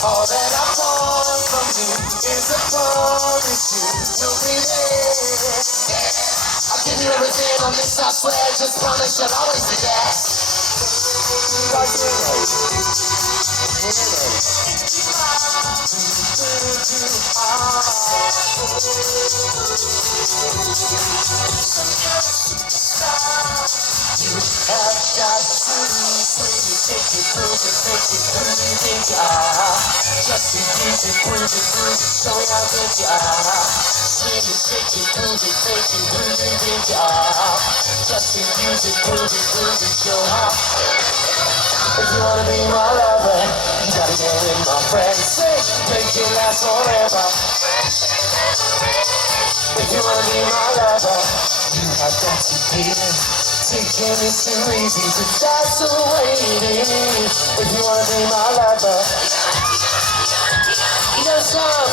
All that I want from you is a promise you'll be there. I'll give you everything on this, I swear. Just promise you'll always be there. You have got to take you through the you think you are. Just be easy, prove it, show me how good you are. Swing it, shake it, prove it, fake it, who you think you are. Just be easy, prove it, show how. If you wanna be my lover, you gotta get with my friends. Make it last forever. If you wanna be my lover, you have got to be taking it too easy to start to waiting. If you wanna be my lover, you gotta stop.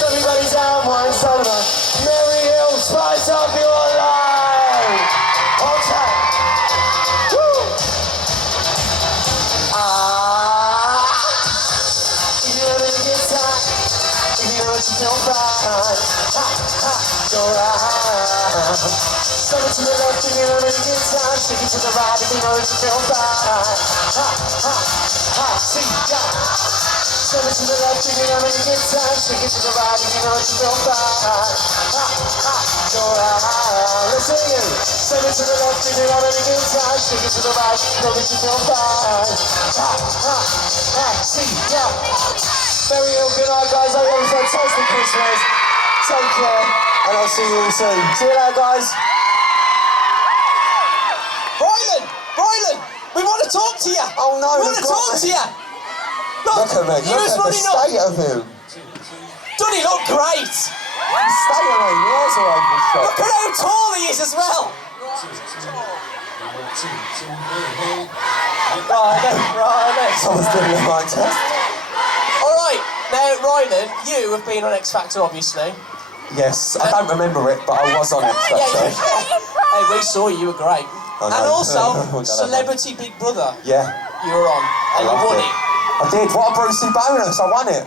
Everybody down one shoulder. Mary Hill, spice up your life. Okay. Woo. If you're having a good time, if you know what you feel fine, go right. Send it to the left if you're having a good time. Shake it to the right if you know that you feel fine. See, send it to the left if you're having a good time. Shake it to the right if you know that you feel fine. Go right. Let's sing it. Send it to the left if you're having a good time. Shake it to the right if you know that you feel fine. See, very ill. Good night, guys. I hope you have a fantastic Christmas. Take care, and I'll see you all soon. See you later, guys. Rylan, we want to talk to you. Oh no, we want to talk to you. Look at me. Look at the state of him. Doesn't he look great? Stay away, your eyes are open shut. Look at how tall he is as well. Rylan. Someone's doing a mic test. Alright, now Rylan, you have been on X Factor obviously. Yes, I don't remember it, but I was on X Factor. Hey, we saw you, were great. And also, Celebrity Big Brother. Yeah. You were on, and you won it. I did. What a Brucey bonus! I won it.